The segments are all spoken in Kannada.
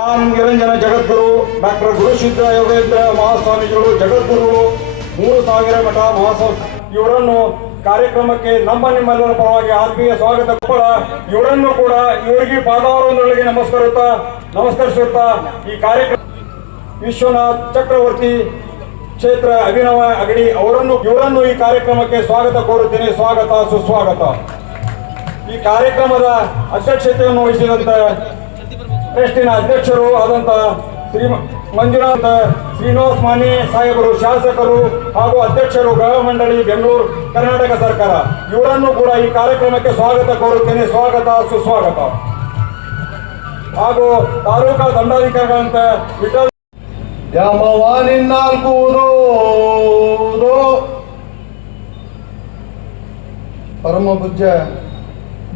ಮಹಾನ್ ನಿರಂಜನ ಜಗದ್ಗುರು ಡಾಕ್ಟರ್ ಗುರುಸಿದ್ಧ ಯೋಗೇಂದ್ರ ಮಹಾಸ್ವಾಮಿಗಳು ಜಗದ್ಗುರುಗಳು 3000 ಮಠ ಮಹಾಸ್ವಾಮಿ ಇವರನ್ನು ಕಾರ್ಯಕ್ರಮಕ್ಕೆ ನಿಮ್ಮೆಲ್ಲರ ಪರವಾಗಿ ಆತ್ಮೀಯ ಸ್ವಾಗತ ಇವರನ್ನು ಕೂಡ ಇವರಿಗೆ ಪಾದಾರದೊಳಗೆ ನಮಸ್ಕರಿಸುತ್ತಾ ಈ ಕಾರ್ಯಕ್ರಮ ವಿಶ್ವನಾಥ್ ಚಕ್ರವರ್ತಿ ಕ್ಷೇತ್ರ ಅಭಿನವ ಅಗಡಿ ಇವರನ್ನು ಈ ಕಾರ್ಯಕ್ರಮಕ್ಕೆ ಸ್ವಾಗತ ಕೋರುತ್ತೇನೆ. ಸ್ವಾಗತ ಸುಸ್ವಾಗತ. ಈ ಕಾರ್ಯಕ್ರಮದ ಅಧ್ಯಕ್ಷತೆಯನ್ನು ವಹಿಸಿದಂತ ಟ್ರಸ್ಟಿನ ಅಧ್ಯಕ್ಷರು ಆದಂತ ಶ್ರೀ ಮಂಜುನಾಥ ಶ್ರೀನಿವಾಸ ಮಾನೆ ಸಾಹೇಬರು, ಶಾಸಕರು ಹಾಗೂ ಅಧ್ಯಕ್ಷರು ಗೃಹ ಮಂಡಳಿ ಬೆಂಗಳೂರು ಕರ್ನಾಟಕ ಸರ್ಕಾರ ಇವರನ್ನು ಕೂಡ ಈ ಕಾರ್ಯಕ್ರಮಕ್ಕೆ ಸ್ವಾಗತ ಕೋರುತ್ತೇನೆ. ಸ್ವಾಗತ ಸುಸ್ವಾಗತ. ಹಾಗೂ ತಾಲೂಕಾ ದಂಡಾಧಿಕಾರಿಗಳಂತ ವಿಠಲ್ ಪರಮ ಪೂಜ್ಯ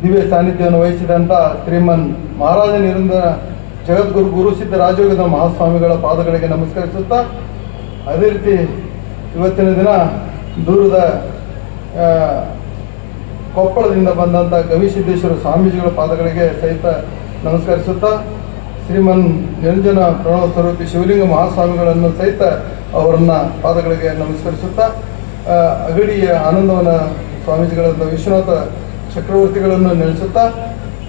ದಿವ್ಯ ಸಾನ್ನಿಧ್ಯವನ್ನು ವಹಿಸಿದಂಥ ಶ್ರೀಮನ್ ಮಹಾರಾಜ ನಿರಂಜನ ಜಗದ್ಗುರು ಗುರುಸಿದ್ಧ ರಾಜಯೋಗದ ಮಹಾಸ್ವಾಮಿಗಳ ಪಾದಗಳಿಗೆ ನಮಸ್ಕರಿಸುತ್ತಾ, ಅದೇ ರೀತಿ ಇವತ್ತಿನ ದಿನ ದೂರದ ಕೊಪ್ಪಳದಿಂದ ಬಂದಂಥ ಗವಿಸಿದ್ದೇಶ್ವರ ಸ್ವಾಮೀಜಿಗಳ ಪಾದಗಳಿಗೆ ಸಹಿತ ನಮಸ್ಕರಿಸುತ್ತಾ, ಶ್ರೀಮನ್ ನಿರಂಜನ ಪ್ರಣವ ಸ್ವರೂಪಿ ಶಿವಲಿಂಗ ಮಹಾಸ್ವಾಮಿಗಳನ್ನು ಸಹಿತ ಅವರನ್ನ ಪಾದಗಳಿಗೆ ನಮಸ್ಕರಿಸುತ್ತಾ, ಅಗಡಿಯ ಆನಂದವನ ಸ್ವಾಮೀಜಿಗಳಂಥ ವಿಶ್ವನಾಥ ಚಕ್ರವರ್ತಿಗಳನ್ನು ನೆಲೆಸುತ್ತಾ,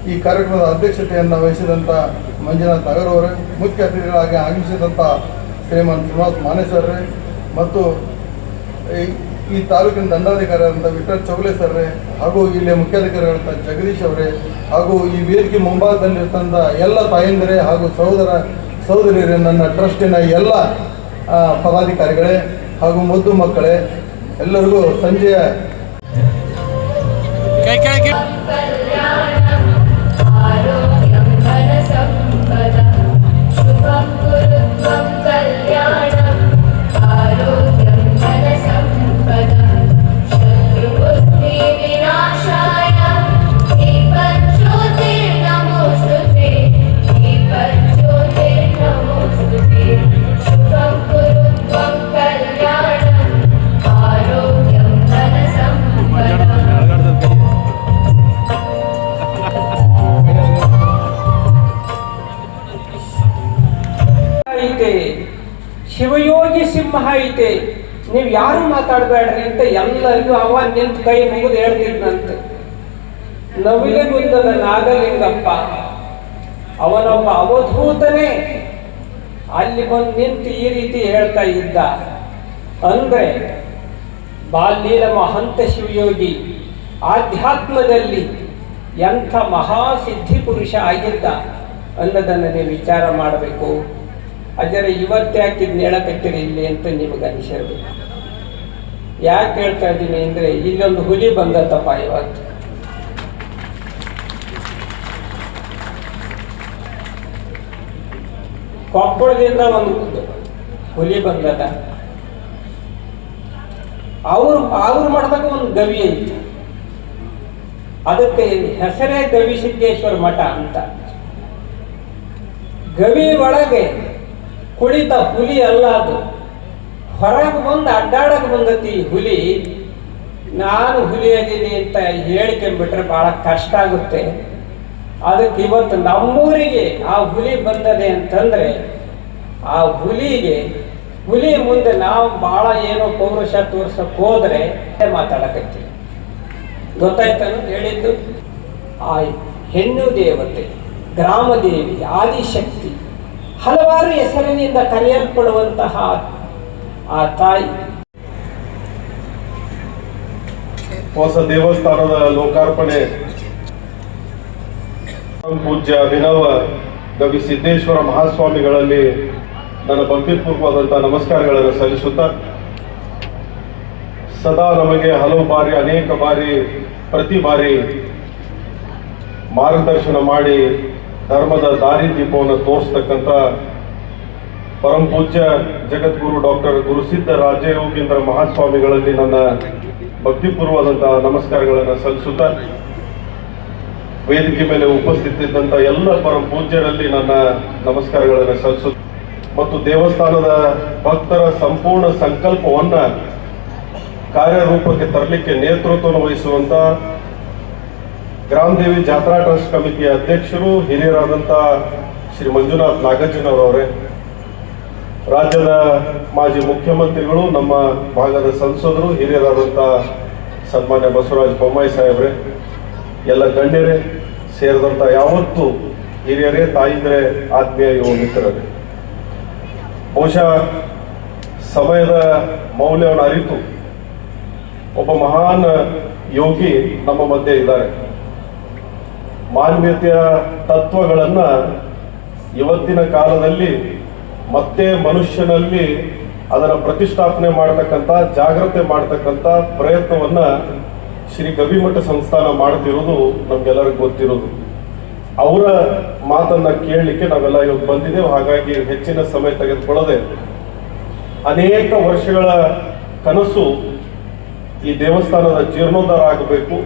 ಈ ಕಾರ್ಯಕ್ರಮದ ಅಧ್ಯಕ್ಷತೆಯನ್ನು ವಹಿಸಿದಂಥ ಮಂಜುನಾಥ್ ನಗರ್ ಅವರೇ, ಮುಖ್ಯ ಅತಿಥಿಗಳಾಗಿ ಆಗಮಿಸಿದಂಥ ಶ್ರೀಮನ್ ಶ್ರೀನಿವಾಸ ಮಾನೇಶ್ವರರೇ ಮತ್ತು ಈ ತಾಲೂಕಿನ ದಂಡಾಧಿಕಾರಿಯಾದಂಥ ವಿಠಲ್ ಚೌಗಲೆ ಸರ್ರೇ ಹಾಗೂ ಇಲ್ಲಿಯ ಮುಖ್ಯಾಧಿಕಾರಿಗಳಂಥ ಜಗದೀಶ್ ಅವರೇ ಹಾಗೂ ಈ ವೇದಿಕೆ ಮುಂಭಾಗದಲ್ಲಿರ್ತಂಥ ಎಲ್ಲ ತಾಯಂದಿರೇ ಹಾಗೂ ಸಹೋದರಿಯರೇ, ನನ್ನ ಟ್ರಸ್ಟಿನ ಎಲ್ಲ ಪದಾಧಿಕಾರಿಗಳೇ ಹಾಗೂ ಮುದ್ದು ಮಕ್ಕಳೇ, ಎಲ್ಲರಿಗೂ ಸಂಜೆಯ ಶಿವಯೋಗಿ ಸಿಂಹ ಐತೆ, ನೀವು ಯಾರು ಮಾತಾಡಬೇಡ್ರಿ ಅಂತ ಎಲ್ಲರಿಗೂ ಅವ ನಿಂತು ಕೈ ಮುಗಿದು ಹೇಳ್ತಿದ್ನಂತೆ. ನವಿಲೆಗುಂದದ ನಾಗಲಿಂಗಪ್ಪ ಅವನೊಬ್ಬ ಅವಧೂತನೇ ಅಲ್ಲಿ ಬಂದು ನಿಂತು ಈ ರೀತಿ ಹೇಳ್ತಾ ಇದ್ದ ಅಂದ್ರೆ ಬಾಲ್ಯದ ಮಹಂತ ಶಿವಯೋಗಿ ಆಧ್ಯಾತ್ಮದಲ್ಲಿ ಎಂಥ ಮಹಾಸಿದ್ಧಿ ಪುರುಷ ಆಗಿದ್ದ ಅನ್ನೋದನ್ನು ನೀವು ವಿಚಾರ ಮಾಡಬೇಕು. ಆದರೆ ಇವತ್ತು ಯಾಕೆ ಇದನ್ನ ಹೇಳಕತ್ತೀರಿ ಇಲ್ಲಿ ಅಂತ ನಿಮಗೆ ಅನಿಸಿರ್ಬೇಕು. ಯಾಕೆ ಹೇಳ್ತಾ ಇದ್ದೀನಿ ಅಂದರೆ ಇಲ್ಲೊಂದು ಹುಲಿ ಬಂದತ್ತಪ್ಪ ಇವತ್ತು. ಕೊಪ್ಪಳದಿಂದ ಒಂದು ಹುಲಿ ಬಂದದ. ಅವ್ರ ಮಠದಾಗ ಒಂದು ಗವಿ ಐತಿ, ಅದಕ್ಕೆ ಹೆಸರೇ ಗವಿಸಿದ್ದೇಶ್ವರ ಮಠ ಅಂತ. ಗವಿ ಒಳಗೆ ಕುಳಿತ ಹುಲಿ ಅಲ್ಲ ಅದು, ಹೊರಗೆ ಬಂದು ಅಡ್ಡಾಡಕ್ಕೆ ಬಂದತಿ ಹುಲಿ. ನಾನು ಹುಲಿ ಅದೀನಿ ಅಂತ ಹೇಳ್ಕೊಂಡ್ಬಿಟ್ರೆ ಭಾಳ ಕಷ್ಟ ಆಗುತ್ತೆ. ಅದಕ್ಕೆ ಇವತ್ತು ನಮ್ಮೂರಿಗೆ ಆ ಹುಲಿ ಬಂದದೆ ಅಂತಂದರೆ ಆ ಹುಲಿ ಮುಂದೆ ನಾವು ಭಾಳ ಏನೋ ಪೌರುಷ ತೋರ್ಸಕ್ಕೆ ಹೋದರೆ ಮಾತಾಡಕತ್ತೀವಿ. ಗೊತ್ತಾಯ್ತಾನು ಹೇಳಿದ್ದು? ಆ ಹೆಣ್ಣು ದೇವತೆ, ಗ್ರಾಮದೇವಿ, ಆದಿಶಕ್ತಿ, ಹಲವಾರು ಹೆಸರಿನಿಂದ ಕರೆಯಲ್ಪಡುವಂತಹ ಆ ತಾಯಿ. ಹೊಸ ದೇವಸ್ಥಾನದ ಲೋಕಾರ್ಪಣೆ ಪೂಜ್ಯ ಅಭಿನವ ಗವಿಸಿದ್ದೇಶ್ವರ ಮಹಾಸ್ವಾಮಿಗಳಲ್ಲಿ ನನ್ನ ಭಕ್ತಿಪೂರ್ವವಾದಂಥ ನಮಸ್ಕಾರಗಳನ್ನು ಸಲ್ಲಿಸುತ್ತಾ, ಸದಾ ನಮಗೆ ಹಲವು ಬಾರಿ ಅನೇಕ ಬಾರಿ ಪ್ರತಿ ಬಾರಿ ಮಾರ್ಗದರ್ಶನ ಮಾಡಿ ಧರ್ಮದ ದಾರಿ ದೀಪವನ್ನು ತೋರಿಸ್ತಕ್ಕಂಥ ಪರಮ ಪೂಜ್ಯ ಜಗದ್ಗುರು ಡಾಕ್ಟರ್ ಗುರುಸಿದ್ಧ ರಾಜಯೋಗೀಂದ್ರ ಮಹಾಸ್ವಾಮಿಗಳಲ್ಲಿ ನನ್ನ ಭಕ್ತಿಪೂರ್ವವಾದಂತಹ ನಮಸ್ಕಾರಗಳನ್ನು ಸಲ್ಲಿಸುತ್ತಾ, ವೇದಿಕೆ ಮೇಲೆ ಉಪಸ್ಥಿತಿದ್ದಂಥ ಎಲ್ಲ ಪರಮ ಪೂಜ್ಯರಲ್ಲಿ ನನ್ನ ನಮಸ್ಕಾರಗಳನ್ನು ಸಲ್ಲಿಸುತ್ತಾ ಮತ್ತು ದೇವಸ್ಥಾನದ ಭಕ್ತರ ಸಂಪೂರ್ಣ ಸಂಕಲ್ಪವನ್ನು ಕಾರ್ಯರೂಪಕ್ಕೆ ತರಲಿಕ್ಕೆ ನೇತೃತ್ವವನ್ನು ವಹಿಸುವಂತ ಗ್ರಾಮದೇವಿ ಜಾತ್ರಾ ಟ್ರಸ್ಟ್ ಕಮಿಟಿಯ ಅಧ್ಯಕ್ಷರು ಹಿರಿಯರಾದಂಥ ಶ್ರೀ ಮಂಜುನಾಥ್ ನಾಗಜ್ಜನವರವರೇ, ರಾಜ್ಯದ ಮಾಜಿ ಮುಖ್ಯಮಂತ್ರಿಗಳು, ನಮ್ಮ ಭಾಗದ ಸಂಸದರು, ಹಿರಿಯರಾದಂಥ ಸನ್ಮಾನ್ಯ ಬಸವರಾಜ ಬೊಮ್ಮಾಯಿ ಸಾಹೇಬ್ರೆ, ಎಲ್ಲ ಗಣ್ಯರೇ ಸೇರಿದಂಥ ಯಾವತ್ತೂ ಹಿರಿಯರೇ, ತಾಯಿಂದ್ರೆ, ಆತ್ಮೀಯ ಯುವ ಮಿತ್ರರೇ, ಬಹುಶಃ ಸಮಯದ ಮೌಲ್ಯವನ್ನು ಅರಿತು ಒಬ್ಬ ಮಹಾನ್ ಯೋಗಿ ನಮ್ಮ ಮಧ್ಯೆ ಇದ್ದಾರೆ. ಮಾನವೀಯತೆಯ ತತ್ವಗಳನ್ನು ಇವತ್ತಿನ ಕಾಲದಲ್ಲಿ ಮತ್ತೆ ಮನುಷ್ಯನಲ್ಲಿ ಅದನ್ನು ಪ್ರತಿಷ್ಠಾಪನೆ ಮಾಡತಕ್ಕಂಥ, ಜಾಗ್ರತೆ ಮಾಡತಕ್ಕಂಥ ಪ್ರಯತ್ನವನ್ನು ಶ್ರೀ ಗವಿಮಠ ಸಂಸ್ಥಾನ ಮಾಡ್ತಿರೋದು ನಮಗೆಲ್ಲರಿಗೂ ಗೊತ್ತಿರೋದು. ಅವರ ಮಾತನ್ನು ಕೇಳಲಿಕ್ಕೆ ನಾವೆಲ್ಲ ಇವತ್ತು ಬಂದಿದ್ದೇವೆ. ಹಾಗಾಗಿ ಹೆಚ್ಚಿನ ಸಮಯ ತೆಗೆದುಕೊಳ್ಳದೆ, ಅನೇಕ ವರ್ಷಗಳ ಕನಸು ಈ ದೇವಸ್ಥಾನದ ಜೀರ್ಣೋದ್ಧಾರ ಆಗಬೇಕು,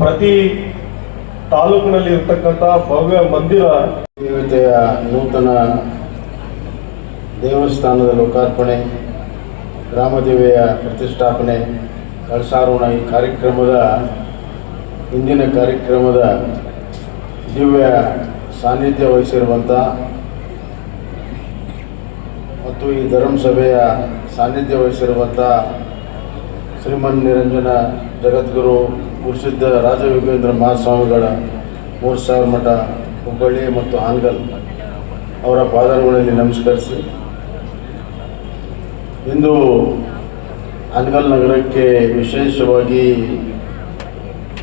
ಪ್ರತಿ ತಾಲೂಕಿನಲ್ಲಿ ಇರ್ತಕ್ಕಂಥ ಭವ್ಯ ಮಂದಿರ, ದೇವತೆಯ ನೂತನ ದೇವಸ್ಥಾನದ ಲೋಕಾರ್ಪಣೆ, ಗ್ರಾಮದೇವಿಯ ಪ್ರತಿಷ್ಠಾಪನೆ, ಕಳಸಾರೋಹಣ ಈ ಕಾರ್ಯಕ್ರಮದ ಇಂದಿನ ಕಾರ್ಯಕ್ರಮದ ದಿವ್ಯ ಸಾನ್ನಿಧ್ಯ ವಹಿಸಿರುವಂಥ ಮತ್ತು ಈ ಧರ್ಮಸಭೆಯ ಸಾನ್ನಿಧ್ಯ ವಹಿಸಿರುವಂಥ ಶ್ರೀಮನ್ ನಿರಂಜನ ಜಗದ್ಗುರು ಪ್ರಸಿದ್ಧ ರಾಜಯೋಗೇಂದ್ರ ಮಹಾಸ್ವಾಮಿಗಳ 3000 ಮಠ ಹುಬ್ಬಳ್ಳಿ ಮತ್ತು ಹಾನಗಲ್ ಅವರ ಪಾದಗಳಲ್ಲಿ ನಮಸ್ಕರಿಸಿ, ಇಂದು ಹಾನಗಲ್ ನಗರಕ್ಕೆ ವಿಶೇಷವಾಗಿ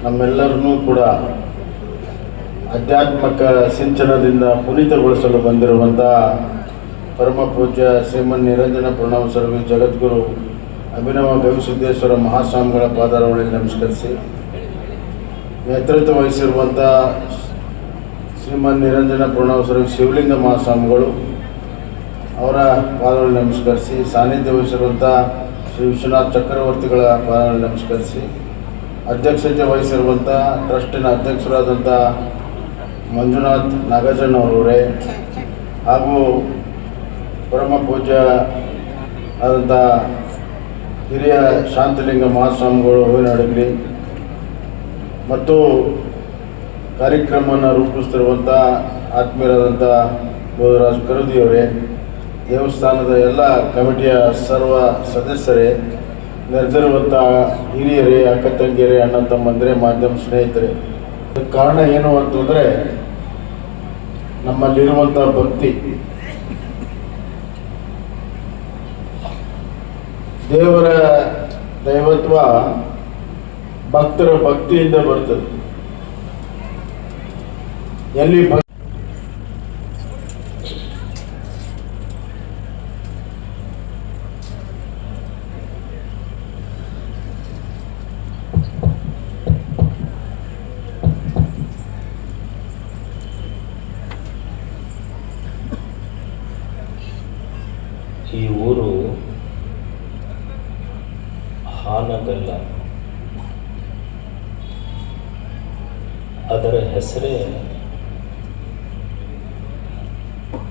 ನಮ್ಮೆಲ್ಲರನ್ನೂ ಕೂಡ ಆಧ್ಯಾತ್ಮಿಕ ಸಿಂಚನದಿಂದ ಪುನೀತಗೊಳಿಸಲು ಬಂದಿರುವಂಥ ಪರಮ ಪೂಜ್ಯ ಶ್ರೀಮನ್ ನಿರಂಜನ ಪ್ರಣವ ಸರ್ವಿ ಜಗದ್ಗುರು ಅಭಿನವ ಗವಿಸಿದ್ದೇಶ್ವರ ಮಹಾಸ್ವಾಮಿಗಳ ಪಾದಾರಗಳಲ್ಲಿ ನಮಸ್ಕರಿಸಿ, ನೇತೃತ್ವ ವಹಿಸಿರುವಂಥ ಶ್ರೀಮನ್ ನಿರಂಜನ ಪ್ರಣವ ಸರ್ವಿ ಶಿವಲಿಂಗ ಮಹಾಸ್ವಾಮಿಗಳು ಅವರ ಪಾದಗಳಲ್ಲಿ ನಮಸ್ಕರಿಸಿ, ಸಾನ್ನಿಧ್ಯ ವಹಿಸಿರುವಂಥ ಶ್ರೀ ವಿಶ್ವನಾಥ್ ಚಕ್ರವರ್ತಿಗಳ ಪಾದಗಳಲ್ಲಿ ನಮಸ್ಕರಿಸಿ, ಅಧ್ಯಕ್ಷತೆ ವಹಿಸಿರುವಂಥ ಟ್ರಸ್ಟಿನ ಅಧ್ಯಕ್ಷರಾದಂಥ ಮಂಜುನಾಥ್ ನಾಗಜ್ಜನವರವರೇ ಹಾಗೂ ಪರಮ ಪೂಜ್ಯ ಆದಂಥ ಹಿರಿಯ ಶಾಂತಲಿಂಗ ಮಹಾಸ್ವಾಮಿಗಳು ಹೂವಿನಡಗಲಿ ಮತ್ತು ಕಾರ್ಯಕ್ರಮವನ್ನು ರೂಪಿಸ್ತಿರುವಂಥ ಆತ್ಮೀಯರಾದಂಥ ಬೋಧರಾಜ್ ಕರುದಿಯವರೇ, ದೇವಸ್ಥಾನದ ಎಲ್ಲ ಕಮಿಟಿಯ ಸರ್ವ ಸದಸ್ಯರೇ, ನೆರೆದಿರುವಂಥ ಹಿರಿಯರೇ, ಅಕ್ಕ ತಂಗಿಯರೇ, ಅಣ್ಣ ತಮ್ಮಂದಿರೇ, ಮಾಧ್ಯಮ ಸ್ನೇಹಿತರೆ, ಕಾರಣ ಏನು ಅಂತಂದರೆ ನಮ್ಮಲ್ಲಿರುವಂಥ ಭಕ್ತಿ. ದೇವರ ದೈವತ್ವ ಭಕ್ತರ ಭಕ್ತಿಯಿಂದ ಬರ್ತದೆ. ಎಲ್ಲಿ ಈ ಊರು ಹಾನಗಲ್ಲ, ಅದರ ಹೆಸರೇ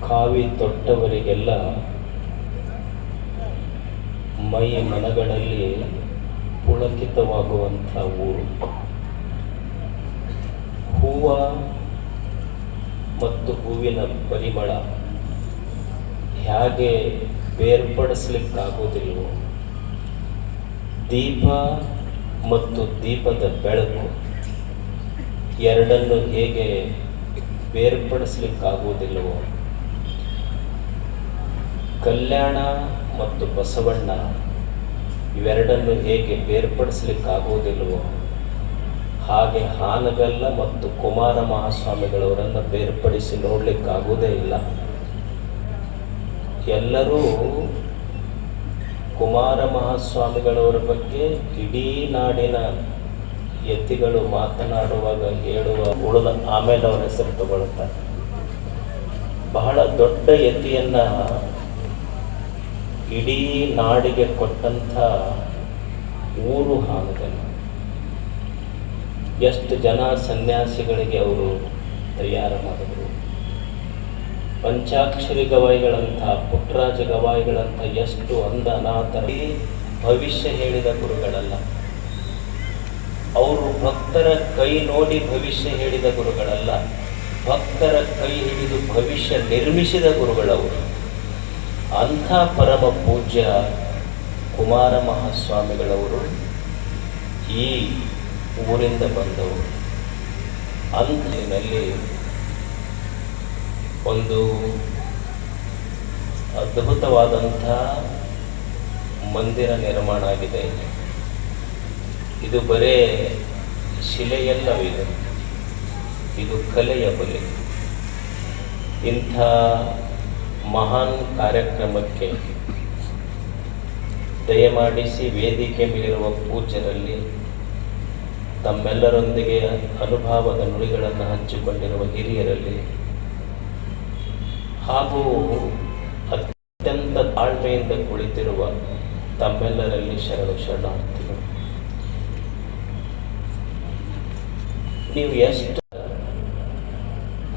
ಕಾವಿ ತೊಟ್ಟವರಿಗೆಲ್ಲ ಮೈ ಮನಗಳಲ್ಲಿ ಪುಳಕಿತವಾಗುವಂಥ ಊರು. ಹೂವ ಮತ್ತು ಹೂವಿನ ಪರಿಮಳ ಹೇಗೆ ಬೇರ್ಪಡಿಸ್ಲಿಕ್ಕಾಗೋದಿಲ್ವೋ, ದೀಪ ಮತ್ತು ದೀಪದ ಬೆಳಕು ಎರಡನ್ನು ಹೇಗೆ ಬೇರ್ಪಡಿಸ್ಲಿಕ್ಕಾಗೋದಿಲ್ವೋ, ಕಲ್ಯಾಣ ಮತ್ತು ಬಸವಣ್ಣ ಇವೆರಡನ್ನು ಹೇಗೆ ಬೇರ್ಪಡಿಸ್ಲಿಕ್ಕಾಗೋದಿಲ್ವೋ, ಹಾಗೆ ಹಾನಗಲ್ಲ ಮತ್ತು ಕುಮಾರ ಮಹಾಸ್ವಾಮಿಗಳವರನ್ನು ಬೇರ್ಪಡಿಸಿ ನೋಡಲಿಕ್ಕಾಗೋದೇ ಇಲ್ಲ. ಎಲ್ಲರೂ ಕುಮಾರ ಮಹಾಸ್ವಾಮಿಗಳವರ ಬಗ್ಗೆ ಇಡೀ ನಾಡಿನ ಯತಿಗಳು ಮಾತನಾಡುವಾಗ ಹೇಳುವ ಉಳಿದ ಆಮೇಲೆ ಅವರ ಹೆಸರು ತಗೊಳ್ತಾರೆ. ಬಹಳ ದೊಡ್ಡ ಯತಿಯನ್ನು ಇಡೀ ನಾಡಿಗೆ ಕೊಟ್ಟಂಥ ಊರು ಹಾನಗಲ್. ಎಷ್ಟು ಜನ ಸನ್ಯಾಸಿಗಳಿಗೆ ಅವರು ತಯಾರು ಮಾಡಿದರು. ಪಂಚಾಕ್ಷರಿ ಗವಾಯಿಗಳಂಥ, ಪುಟ್ಟರಾಜ ಗವಾಯಿಗಳಂಥ ಎಷ್ಟು ಅಂದ ಅನಾಥರ ಭವಿಷ್ಯ ಹೇಳಿದ ಗುರುಗಳಲ್ಲ, ಅವರು ಭಕ್ತರ ಕೈ ನೋಡಿ ಭವಿಷ್ಯ ಹೇಳಿದ ಗುರುಗಳಲ್ಲ. ಭಕ್ತರ ಕೈ ಹಿಡಿದು ಭವಿಷ್ಯ ನಿರ್ಮಿಸಿದ ಗುರುಗಳವರು. ಅಂಥ ಪರಮ ಪೂಜ್ಯ ಕುಮಾರ ಮಹಾಸ್ವಾಮಿಗಳವರು ಈ ಊರಿಂದ ಬಂದವರು. ಅಂದಿನಲ್ಲಿ ಒಂದು ಅದ್ಭುತವಾದಂಥ ಮಂದಿರ ನಿರ್ಮಾಣ ಆಗಿದೆ. ಇದು ಬರೇ ಶಿಲೆಯಲ್ಲವಿದೆ, ಇದು ಕಲೆಯ ಬಲೆ. ಇಂಥ ಮಹಾನ್ ಕಾರ್ಯಕ್ರಮಕ್ಕೆ ದಯಮಾಡಿಸಿ ವೇದಿಕೆ ಮೇಲಿರುವ ಪೂಜ್ಯರಲ್ಲಿ ತಮ್ಮೆಲ್ಲರೊಂದಿಗೆ ಅನುಭವದ ನುಡಿಗಳನ್ನು ಹಂಚಿಕೊಂಡಿರುವ ಹಿರಿಯರಲ್ಲಿ ಹಾಗೂ ಅತ್ಯಂತ ತಾಳ್ಮೆಯಿಂದ ಕುಳಿತಿರುವ ತಮ್ಮೆಲ್ಲರಲ್ಲಿ ಶರಣಾರ್ಥಿಗಳು. ನೀವು ಎಷ್ಟು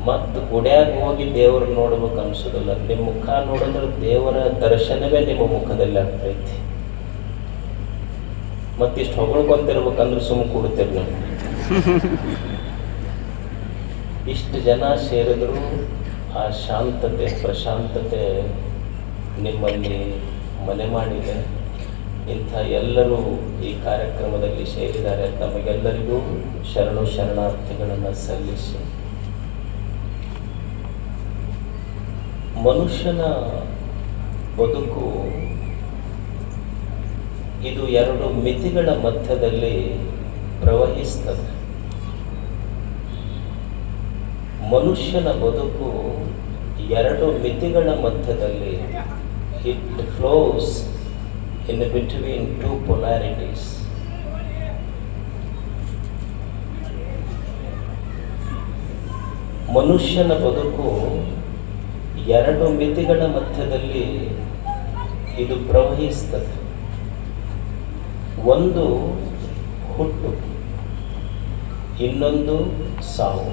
ಮತ್ತು ಗುಡ್ಯಾಗ ಹೋಗಿ ದೇವರು ನೋಡ್ಬೇಕು ಅನ್ಸೋದಿಲ್ಲ. ನಿಮ್ಮ ಮುಖ ನೋಡಿದ್ರೆ ದೇವರ ದರ್ಶನವೇ ನಿಮ್ಮ ಮುಖದಲ್ಲಿ ಆಗ್ತೈತಿ. ಮತ್ತಿಷ್ಟು ಹೊಗಳ್ಕೊಂತಿರ್ಬೇಕಂದ್ರೆ ಸುಮ್ಮ ಕೊಡ್ತೀರಿ ನೀವು. ಇಷ್ಟು ಜನ ಸೇರಿದ್ರು ಆ ಶಾಂತತೆ ಪ್ರಶಾಂತತೆ ನಿಮ್ಮಲ್ಲಿ ಮನೆ ಮಾಡಿದೆ. ಇಂಥ ಎಲ್ಲರೂ ಈ ಕಾರ್ಯಕ್ರಮದಲ್ಲಿ ಸೇರಿದ್ದಾರೆ. ತಮಗೆಲ್ಲರಿಗೂ ಶರಣಾರ್ಥಿಗಳನ್ನು ಸಲ್ಲಿಸಿ, ಮನುಷ್ಯನ ಬದುಕು ಇದು ಎರಡು ಮಿತಿಗಳ ಮಧ್ಯದಲ್ಲಿ ಪ್ರವಹಿಸ್ತದೆ. ಮನುಷ್ಯನ ಬದುಕು ಎರಡು ಮಿತಿಗಳ ಮಧ್ಯದಲ್ಲಿ it flows in between two polarities. ಮನುಷ್ಯನ ಬದುಕು ಎರಡು ಮಿತಿಗಳ ಮಧ್ಯದಲ್ಲಿ ಇದು ಪ್ರವಹಿಸ್ತದೆ. ಒಂದು ಹುಟ್ಟು, ಇನ್ನೊಂದು ಸಾವು.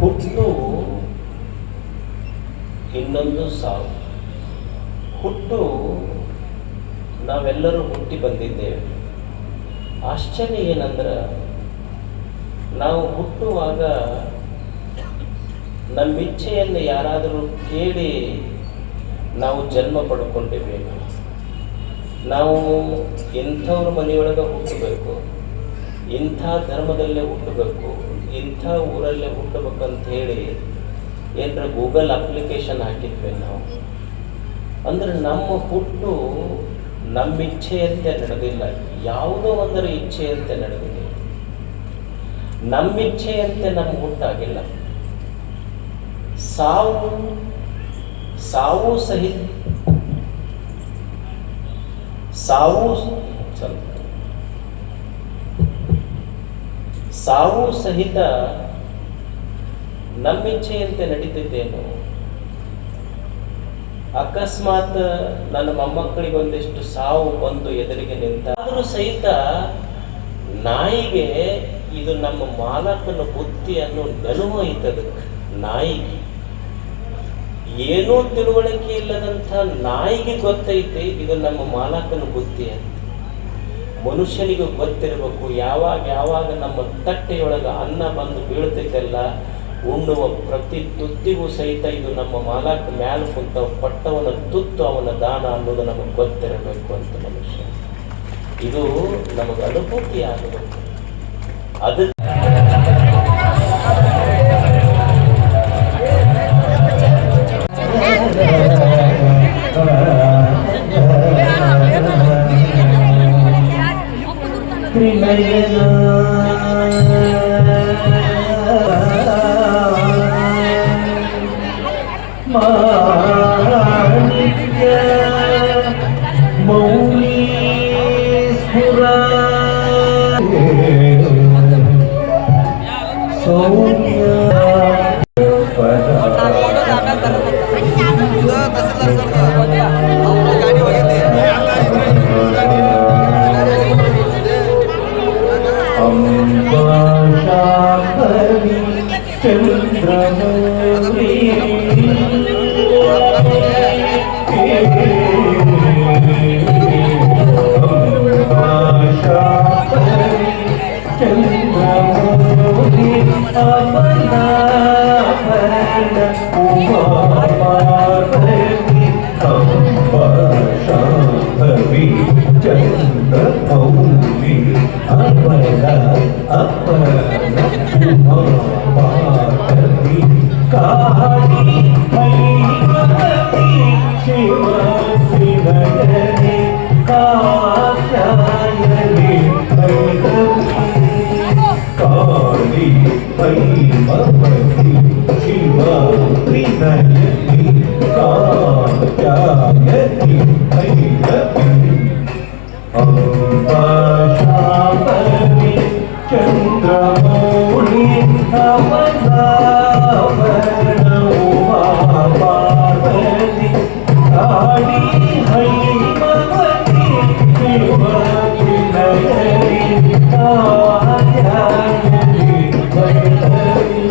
ಹುಟ್ಟು, ಇನ್ನೊಂದು ಸಾವು. ಹುಟ್ಟು, ನಾವೆಲ್ಲರೂ ಹುಟ್ಟಿ ಬಂದಿದ್ದೇವೆ. ಆಶ್ಚರ್ಯ ಏನಂದ್ರೆ, ನಾವು ಹುಟ್ಟುವಾಗ ನಮ್ಮ ಇಚ್ಛೆಯನ್ನು ಯಾರಾದರೂ ಕೇಳಿ ನಾವು ಜನ್ಮ ಪಡ್ಕೊಂಡಿದ್ದೇವೆ. ನಾವು ಇಂಥವ್ರ ಮನೆಯೊಳಗೆ ಹುಟ್ಟಬೇಕು, ಇಂಥ ಧರ್ಮದಲ್ಲೇ ಹುಟ್ಟಬೇಕು, ಇಂಥ ಊರಲ್ಲೇ ಹುಟ್ಟಬೇಕಂತ ಹೇಳಿ ಏನರ ಗೂಗಲ್ ಅಪ್ಲಿಕೇಶನ್ ಹಾಕಿದ್ವಿ ನಾವು. ಅಂದರೆ ನಮ್ಮ ಹುಟ್ಟು ನಮ್ಮ ಇಚ್ಛೆಯಂತೆ ನಡೆದಿಲ್ಲ, ಯಾವುದೋ ಒಂದರ ಇಚ್ಛೆಯಂತೆ ನಡೆದಿದೆ. ನಮ್ಮ ಇಚ್ಛೆಯಂತೆ ನಮ್ಮ ಹುಟ್ಟಾಗಿಲ್ಲ. ಸಾವು ಸಹಿತ ನಮ್ಮಿಚ್ಛೆಯಂತೆ ನಡೀತಿದ್ದೇನು. ಅಕಸ್ಮಾತ್ ನನ್ನ ಮೊಮ್ಮಕ್ಕಳಿಗೆ ಒಂದಿಷ್ಟು ಸಾವು ಬಂದು ಎದುರಿಗೆ ನಿಂತ, ಆದರೂ ಸಹಿತ ನಾಯಿಗೆ ಇದು ನಮ್ಮ ಮಾಲಕನ ಬುದ್ಧಿಯನ್ನು ನೆನಹೋಯ್ತದಕ್ಕೆ. ನಾಯಿಗೆ ಏನೂ ತಿಳುವಳಿಕೆ ಇಲ್ಲದಂಥ ನಾಯಿಗೆ ಗೊತ್ತೈತೆ ಇದು ನಮ್ಮ ಮಾಲಕನ ಬುದ್ಧಿ ಅಂತ. ಮನುಷ್ಯನಿಗೂ ಗೊತ್ತಿರಬೇಕು, ಯಾವಾಗ ನಮ್ಮ ತಟ್ಟೆಯೊಳಗೆ ಅನ್ನ ಬಂದು ಬೀಳ್ತೈತೆಲ್ಲ, ಉಣ್ಣುವ ಪ್ರತಿ ತುತ್ತಿಗೂ ಸಹಿತ ಇದು ನಮ್ಮ ಮಾಲಕ ಮ್ಯಾಲ ಕುಂತ ಪಟ್ಟವನ ತುತ್ತು ಅವನ ದಾನ ಅನ್ನೋದು ನಮಗೆ ಗೊತ್ತಿರಬೇಕು ಅಂತ ಮನುಷ್ಯ. ಇದು ನಮಗೆ ಅನುಭೂತಿ ಆಗಬೇಕು. ಅದು ಚಂದ್ರಮೌಳಿ ಅಮಲಾಪರಣ ಉಮಾ ಪಾರ್ವತಿ ಅಂಬ ಶಾಂಭವಿ ಚಂದ್ರ ಮೌಲಿ ಅಪರ ಅಪರಣ ಉಮಾ ಪಾರ್ವತಿ ಕಾಳಿ ಭೈರವಿ ಶಿವ ಶಿವನೇ ಕಾತ್ಯಾಯನಿ ಭೈರವಿ ಕಾಳಿ ಭೈರವಿ ಶಿವ ವಿನಯನಿ ಕಾತ್ಯಾಯನಿ ಭೈರವಿ ಅಂಬ ಶಾಂಭವಿ ಚಂದ್ರಮೌಳಿ ಅಮಲಾಪರಣ ಉಮಾ ಪಾರ್ವತಿ ಕಾಳಿ ಹೈಮವತಿ ಶಿವ ವಿನಯನಿ ಕಾತ್ಯಾಯನಿ ಭೈರವಿ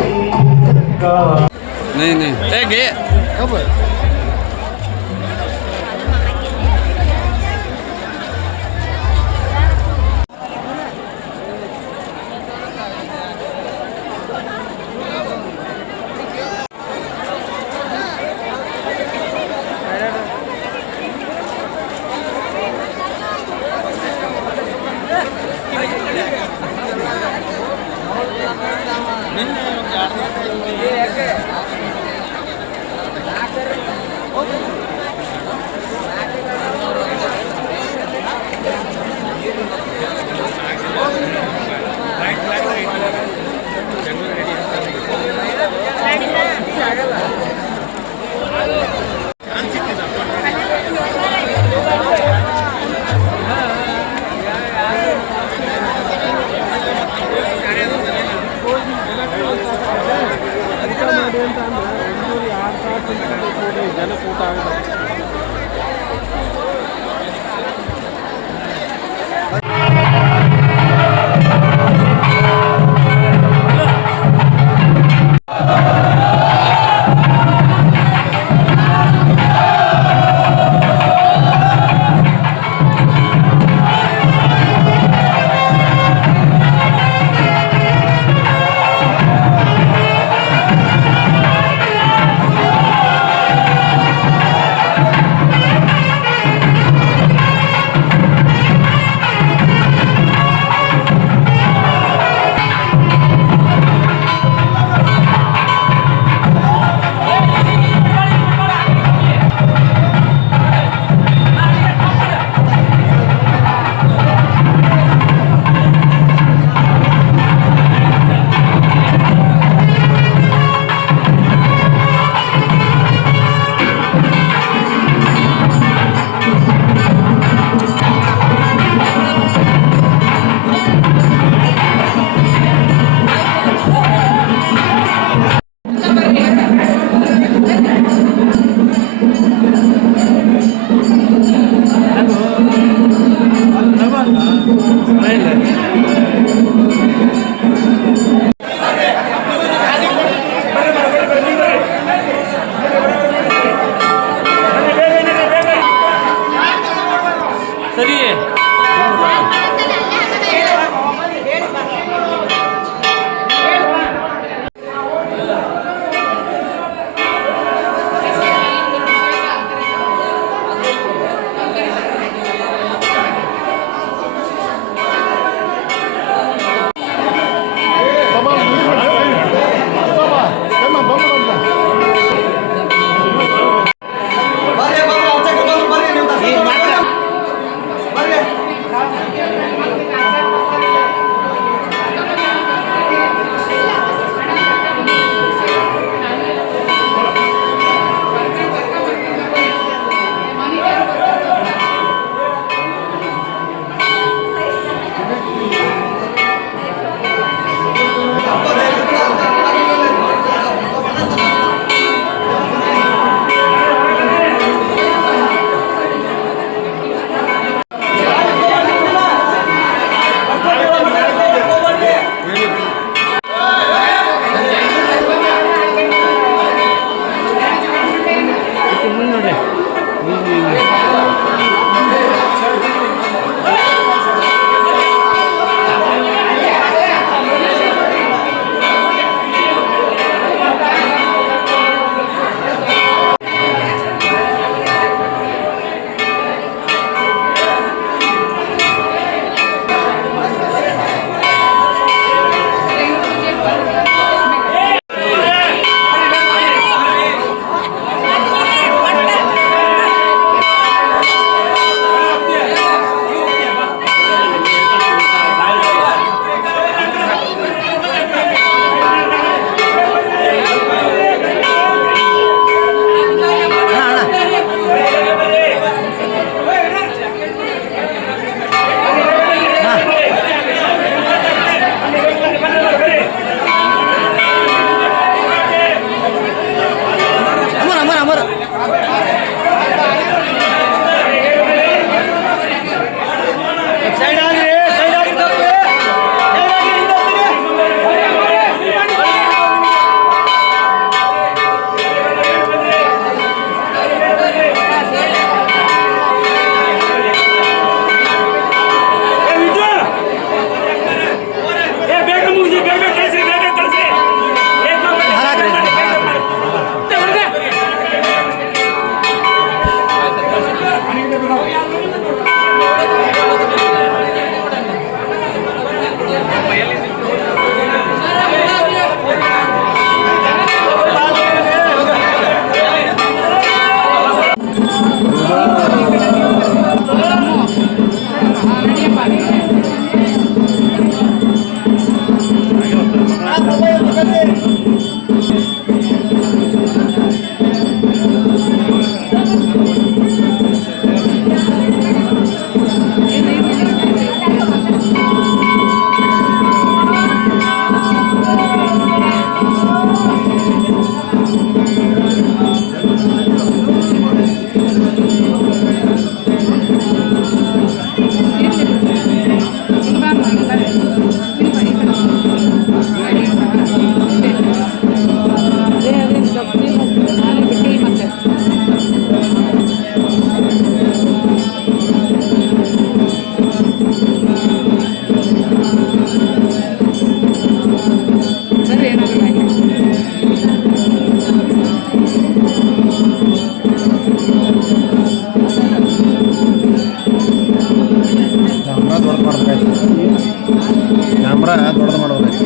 ಕ್ಯಾಮ್ರಾ ದೊಡ್ಡದು ಮಾಡಬೇಕು.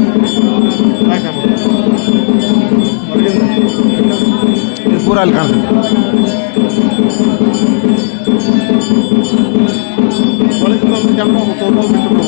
ಇದು ಪೂರ ಅಲ್ಲಿ ಕಾಣ್ತದೆ. ಒಳಗಿಂದ ಒಂದು ಕ್ಯಾಮ್ರಾ ತೊಗೊಂಡು ಬಿಟ್ಟು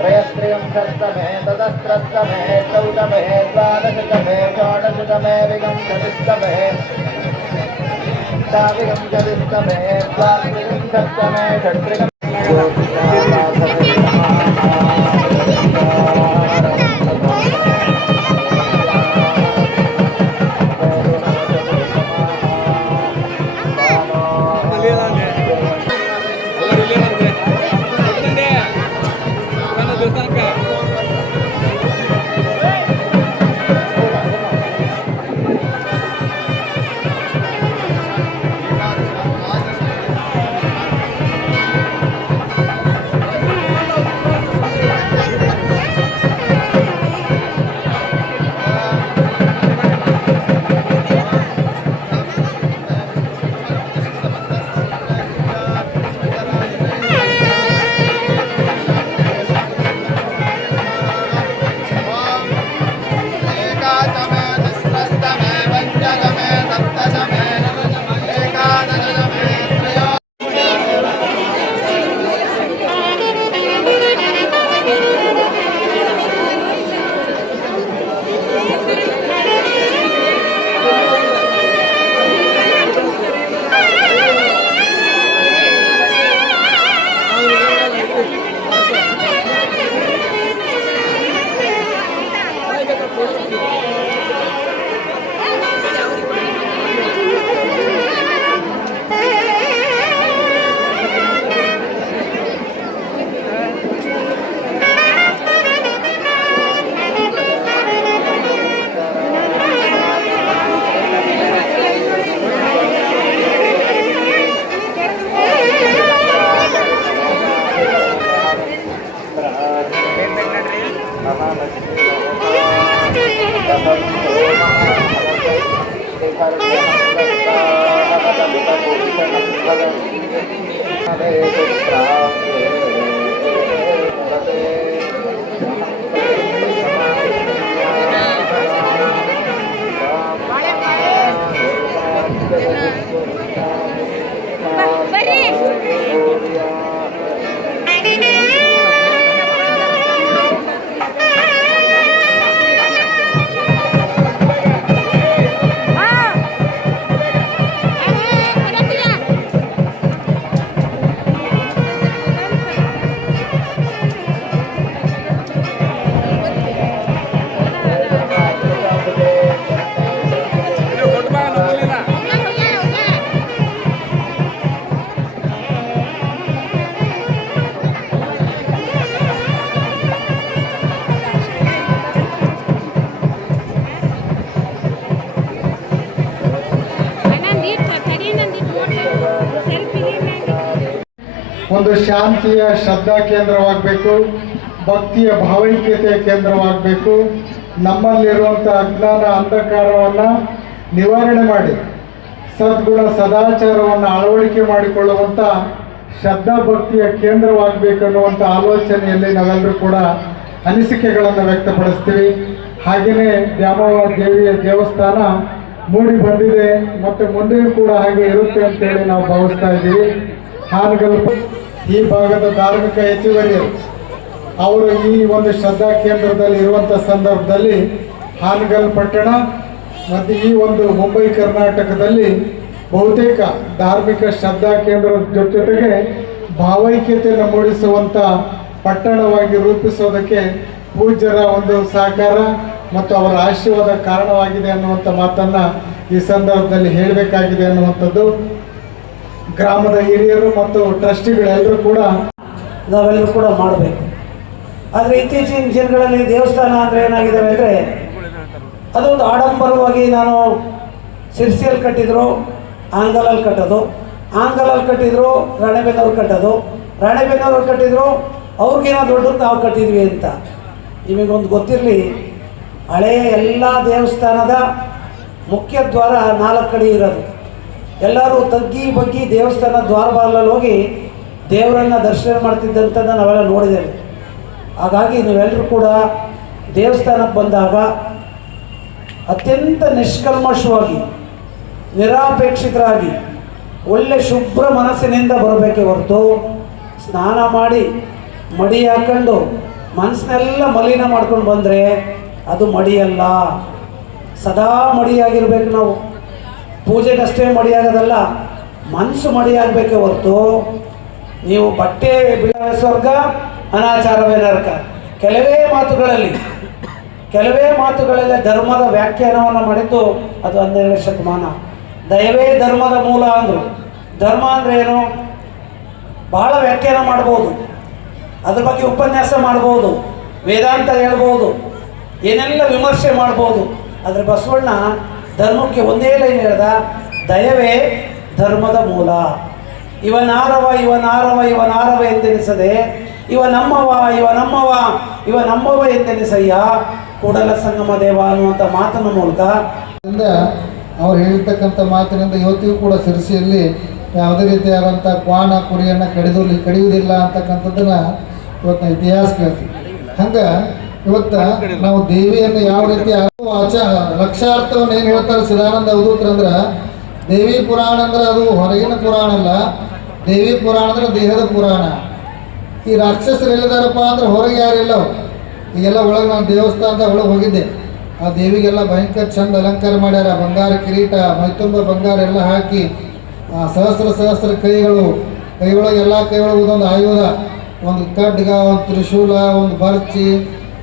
त्रयस्त्रियं षष्टमे ततस्रष्टमे चौदमे द्वादशतमे षोडशतमे विंशतिस्तमे विंशतिस्तमे द्वात्रिंशत्तमे षट्त्रिंशत् ಒಂದು ಶಾಂತಿಯ ಶ್ರದ್ಧಾ ಕೇಂದ್ರವಾಗಬೇಕು, ಭಕ್ತಿಯ ಭಾವೈಕ್ಯತೆಯ ಕೇಂದ್ರವಾಗಬೇಕು. ನಮ್ಮಲ್ಲಿರುವಂಥ ಅಜ್ಞಾನ ಅಂಧಕಾರವನ್ನು ನಿವಾರಣೆ ಮಾಡಿ ಸದ್ಗುಣ ಸದಾಚಾರವನ್ನು ಅಳವಡಿಕೆ ಮಾಡಿಕೊಳ್ಳುವಂಥ ಶ್ರದ್ಧಾ ಭಕ್ತಿಯ ಕೇಂದ್ರವಾಗಬೇಕನ್ನುವಂಥ ಆಲೋಚನೆಯಲ್ಲಿ ನಾವೆಲ್ಲರೂ ಕೂಡ ಅನಿಸಿಕೆಗಳನ್ನು ವ್ಯಕ್ತಪಡಿಸ್ತೀವಿ. ಹಾಗೆಯೇ ದ್ಯಾಮವ್ವ ದೇವಿಯ ದೇವಸ್ಥಾನ ಮೂಡಿ ಬಂದಿದೆ ಮತ್ತು ಮುಂದೆಯೂ ಕೂಡ ಹಾಗೆ ಇರುತ್ತೆ ಅಂತೇಳಿ ನಾವು ಭಾವಿಸ್ತಾ ಇದ್ದೀವಿ. ಹಾನಗಲ್ ಈ ಭಾಗದ ಧಾರ್ಮಿಕ ಹೆಚ್ಚುವರಿಯರು ಅವರು ಈ ಒಂದು ಶ್ರದ್ಧಾ ಕೇಂದ್ರದಲ್ಲಿ ಇರುವಂಥ ಸಂದರ್ಭದಲ್ಲಿ ಹಾನಗಲ್ ಪಟ್ಟಣ ಮತ್ತು ಈ ಒಂದು ಮುಂಬೈ ಕರ್ನಾಟಕದಲ್ಲಿ ಬಹುತೇಕ ಧಾರ್ಮಿಕ ಶ್ರದ್ಧಾ ಕೇಂದ್ರದ ಜೊತೆಗೆ ಭಾವೈಕ್ಯತೆಯನ್ನು ಮೂಡಿಸುವಂಥ ಪಟ್ಟಣವಾಗಿ ರೂಪಿಸೋದಕ್ಕೆ ಪೂಜ್ಯರ ಒಂದು ಸಹಕಾರ ಮತ್ತು ಅವರ ಆಶೀರ್ವಾದ ಕಾರಣವಾಗಿದೆ ಅನ್ನುವಂಥ ಮಾತನ್ನು ಈ ಸಂದರ್ಭದಲ್ಲಿ ಹೇಳಬೇಕಾಗಿದೆ ಅನ್ನುವಂಥದ್ದು. ಗ್ರಾಮದ ಹಿರಿಯರು ಮತ್ತು ಟ್ರಸ್ಟಿಗಳೆಲ್ಲರೂ ಕೂಡ ನಾವೆಲ್ಲರೂ ಕೂಡ ಮಾಡಬೇಕು. ಆದರೆ ಇತ್ತೀಚಿನ ದಿನಗಳಲ್ಲಿ ದೇವಸ್ಥಾನ ಅಂದರೆ ಏನಾಗಿದೆ ಅಂದರೆ ಅದೊಂದು ಆಡಂಬರವಾಗಿ ನಾನು ಸಿರ್ಸಿಯಲ್ಲಿ ಕಟ್ಟಿದ್ರು, ಆಂಗಲಲ್ಲಿ ಕಟ್ಟೋದು, ಆಂಗಲಲ್ಲಿ ಕಟ್ಟಿದ್ರು, ರಾಣೆಬೆನ್ನೂರು ಕಟ್ಟೋದು, ರಾಣೆಬೆನ್ನೂರು ಕಟ್ಟಿದ್ರು, ಅವ್ರಿಗೇನೋ ದೊಡ್ಡದು ನಾವು ಕಟ್ಟಿದ್ವಿ ಅಂತ. ನಿಮಗೊಂದು ಗೊತ್ತಿರಲಿ, ಹಳೆಯ ಎಲ್ಲ ದೇವಸ್ಥಾನದ ಮುಖ್ಯ ದ್ವಾರ 4 ಕಡೆ ಇರೋದು. ಎಲ್ಲರೂ ತಗ್ಗಿ ಬಗ್ಗಿ ದೇವಸ್ಥಾನ ದ್ವಾರಬಾಗಿಲಲ್ಲಿ ಹೋಗಿ ದೇವರನ್ನು ದರ್ಶನ ಮಾಡ್ತಿದ್ದಂಥದ್ದು ನಾವೆಲ್ಲ ನೋಡಿದ್ದೇವೆ. ಹಾಗಾಗಿ ನೀವೆಲ್ಲರೂ ಕೂಡ ದೇವಸ್ಥಾನಕ್ಕೆ ಬಂದಾಗ ಅತ್ಯಂತ ನಿಷ್ಕಲ್ಮಶವಾಗಿ, ನಿರಾಪೇಕ್ಷಿತರಾಗಿ, ಒಳ್ಳೆ ಶುಭ್ರ ಮನಸ್ಸಿನಿಂದ ಬರಬೇಕೇ ಹೊರತು ಸ್ನಾನ ಮಾಡಿ ಮಡಿ ಹಾಕೊಂಡು ಮನಸ್ಸನ್ನೆಲ್ಲ ಮಲಿನ ಮಾಡ್ಕೊಂಡು ಬಂದರೆ ಅದು ಮಡಿಯಲ್ಲ. ಸದಾ ಮಡಿಯಾಗಿರ್ಬೇಕು ನಾವು. ಪೂಜೆಗಷ್ಟೇ ಮಡಿಯಾಗೋದಲ್ಲ, ಮನಸ್ಸು ಮಡಿಯಾಗಬೇಕೆ ಹೊರತು ನೀವು ಬಟ್ಟೆ ಬಿಡವೇ ಸ್ವರ್ಗ, ಅನಾಚಾರವೇ ನರಕ. ಕೆಲವೇ ಮಾತುಗಳಲ್ಲಿ ಧರ್ಮದ ವ್ಯಾಖ್ಯಾನವನ್ನು ಮಾಡಿದ್ದು ಅದು 12ನೇ ಶತಮಾನ. ದಯವೇ ಧರ್ಮದ ಮೂಲ ಅಂದರು. ಧರ್ಮ ಅಂದರೆ ಏನು? ಬಹಳ ವ್ಯಾಖ್ಯಾನ ಮಾಡ್ಬೋದು, ಅದ್ರ ಬಗ್ಗೆ ಉಪನ್ಯಾಸ ಮಾಡ್ಬೋದು, ವೇದಾಂತ ಹೇಳ್ಬೋದು, ಏನೆಲ್ಲ ವಿಮರ್ಶೆ ಮಾಡ್ಬೋದು. ಆದರೆ ಬಸವಣ್ಣ ಧರ್ಮಕ್ಕೆ ಒಂದೇ ಲೈನ್ ಹೇಳ್ದ, ದಯವೇ ಧರ್ಮದ ಮೂಲ. ಇವನಾರವ ಎಂದೆನಿಸದೆ ಇವ ನಮ್ಮವ ಎಂದೆನಿಸಯ್ಯ ಕೂಡಲ ಸಂಗಮ ದೇವ ಅನ್ನುವಂಥ ಮಾತನ್ನ ಮೂಲಕ ಅವ್ರು ಹೇಳಿರ್ತಕ್ಕಂಥ ಮಾತಿನಿಂದ ಇವತ್ತಿಗೂ ಕೂಡ ಶಿರಸಿಯಲ್ಲಿ ಯಾವುದೇ ರೀತಿಯಾದಂಥ ಕ್ವಾಣ ಕುರಿಯನ್ನು ಕಡಿಯುವುದಿಲ್ಲ ಅಂತಕ್ಕಂಥದ್ದನ್ನು ಇವತ್ತು ನಾವು ಇತಿಹಾಸ ಕೇಳ್ತೀವಿ. ಹಂಗೆ ಇವತ್ತು ನಾವು ದೇವಿಯನ್ನು ಯಾವ ರೀತಿ ಲಕ್ಷಾರ್ಥವನ್ನು ಏನು ಹೇಳ್ತಾರೆ ಚಿದಾನಂದ ಅವಧೂತರಂದ್ರೆ, ದೇವಿ ಪುರಾಣ ಅಂದ್ರೆ ಅದು ಹೊರಗಿನ ಪುರಾಣ ಅಲ್ಲ, ದೇವಿ ಪುರಾಣ ಅಂದ್ರೆ ದೇಹದ ಪುರಾಣ. ಈ ರಾಕ್ಷಸರು ಎಲ್ಲಿದ್ದಾರಪ್ಪ ಅಂದ್ರೆ ಹೊರಗೆ ಯಾರಿಲ್ಲ. ಈಗೆಲ್ಲ ಒಳಗೆ ನಾನು ದೇವಸ್ಥಾನದ ಒಳಗೆ ಹೋಗಿದ್ದೆ. ಆ ದೇವಿಗೆಲ್ಲ ಭಯಂಕರ ಚಂದ ಅಲಂಕಾರ ಮಾಡ್ಯಾರ. ಬಂಗಾರ ಕಿರೀಟ, ಮೈತುಂಬ ಬಂಗಾರ ಎಲ್ಲ ಹಾಕಿ, ಸಹಸ್ರ ಕೈಯೊಳಗೆ ಎಲ್ಲ ಕೈಯೊಳಗೆ ಒಂದೊಂದು ಆಯುಧ, ಒಂದು ಖಡ್ಗ, ಒಂದು ತ್ರಿಶೂಲ, ಒಂದು ಬರ್ಚಿ,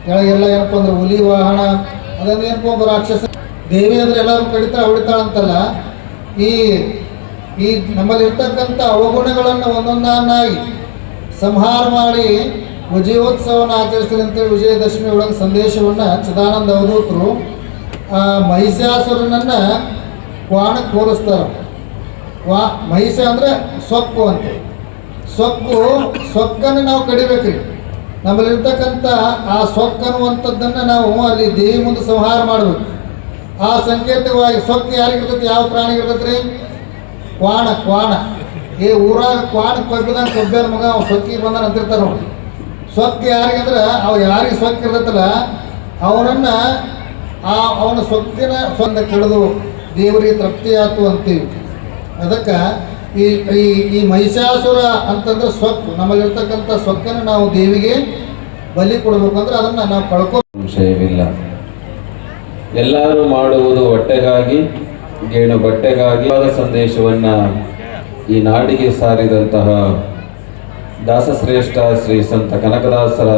ಕೆಳಗೆಲ್ಲ ಏನಪ್ಪ ಅಂದ್ರೆ ಹುಲಿ ವಾಹನ. ಅದನ್ನು ಏನಪ್ಪ ಒಬ್ಬ ರಾಕ್ಷಸ. ದೇವಿ ಅಂದರೆ ಎಲ್ಲರೂ ಹೊಡಿತಾಳಂತಲ್ಲ. ಈ ನಮ್ಮಲ್ಲಿ ಇರ್ತಕ್ಕಂಥ ಅವಗುಣಗಳನ್ನು ಒಂದೊಂದನ್ನಾಗಿ ಸಂಹಾರ ಮಾಡಿ ವಿಜಯೋತ್ಸವವನ್ನು ಆಚರಿಸ್ತಾರೆ ಅಂತೇಳಿ ವಿಜಯದಶಮಿ ಒಳಗೆ ಸಂದೇಶವನ್ನು ಚಿದಾನಂದ ಅವಧೂತರು ಆ ಮಹಿಷಾಸುರನನ್ನು ಕ್ವಾಣಕ್ಕೆ ಹೋಲಿಸ್ತಾರೆ. ಮಹಿಷ ಅಂದರೆ ಸೊಕ್ಕು ಅಂತ. ಸೊಕ್ಕನ್ನು ನಾವು ಕಡಿಬೇಕ್ರಿ. ನಮ್ಮಲ್ಲಿರ್ತಕ್ಕಂಥ ಆ ಸೊಕ್ಕನ್ನುವಂಥದ್ದನ್ನು ನಾವು ಅಲ್ಲಿ ದೇವಿ ಮುಂದೆ ಸಂಹಾರ ಮಾಡಬೇಕು. ಆ ಸಂಕೇತವಾಗಿ ಸೊಕ್ಕು ಯಾರಿಗಿರ್ತೈತಿ, ಯಾವ ಪ್ರಾಣಿಗಿರ್ತೈತಿ ರೀ? ಕ್ವಾಣ. ಈ ಊರಾಗ ಕ್ವಾಣ ಕೊಬ್ಬಿದಂಗೆ ಕೊಬ್ಬೇರ ಮಗ ಅವ್ನು ಸೊಕ್ಕಿಗೆ ಬಂದಾನ ಅಂತಿರ್ತಾರೆ ನೋಡಿ. ಸೊಕ್ಕು ಯಾರಿಗಂದ್ರೆ ಯಾರಿಗೆ ಸೊಕ್ಕು ಇರ್ತೈತಲ್ಲ ಅವನನ್ನು ಅವನ ಸೊಕ್ಕಿನ ಸ್ವಂತ ಕೆಳೆದು ದೇವರಿಗೆ ತೃಪ್ತಿ ಆಯ್ತು ಅಂತೀವಿ. ಅದಕ್ಕೆ ಈ ಮಹಿಷಾಸುರ ಅಂತಂದ್ರೆ ಸೊಕ್ಕು. ನಮ್ಮಲ್ಲಿರ್ತಕ್ಕಂಥ ಸೊಕ್ಕನ್ನು ನಾವು ದೇವಿಗೆ ಬಲಿ ಕೊಡಬೇಕಂದ್ರೆ ಅದನ್ನು ನಾವು ಸಂಶಯವಿಲ್ಲ. ಎಲ್ಲರೂ ಮಾಡುವುದು ಹೊಟ್ಟೆಗಾಗಿ, ಗೇಣು ಬಟ್ಟೆಗಾಗಿ. ಸಂದೇಶವನ್ನು ಈ ನಾಡಿಗೆ ಸಾರಿದಂತಹ ದಾಸಶ್ರೇಷ್ಠ ಶ್ರೀ ಸಂತ ಕನಕದಾಸರ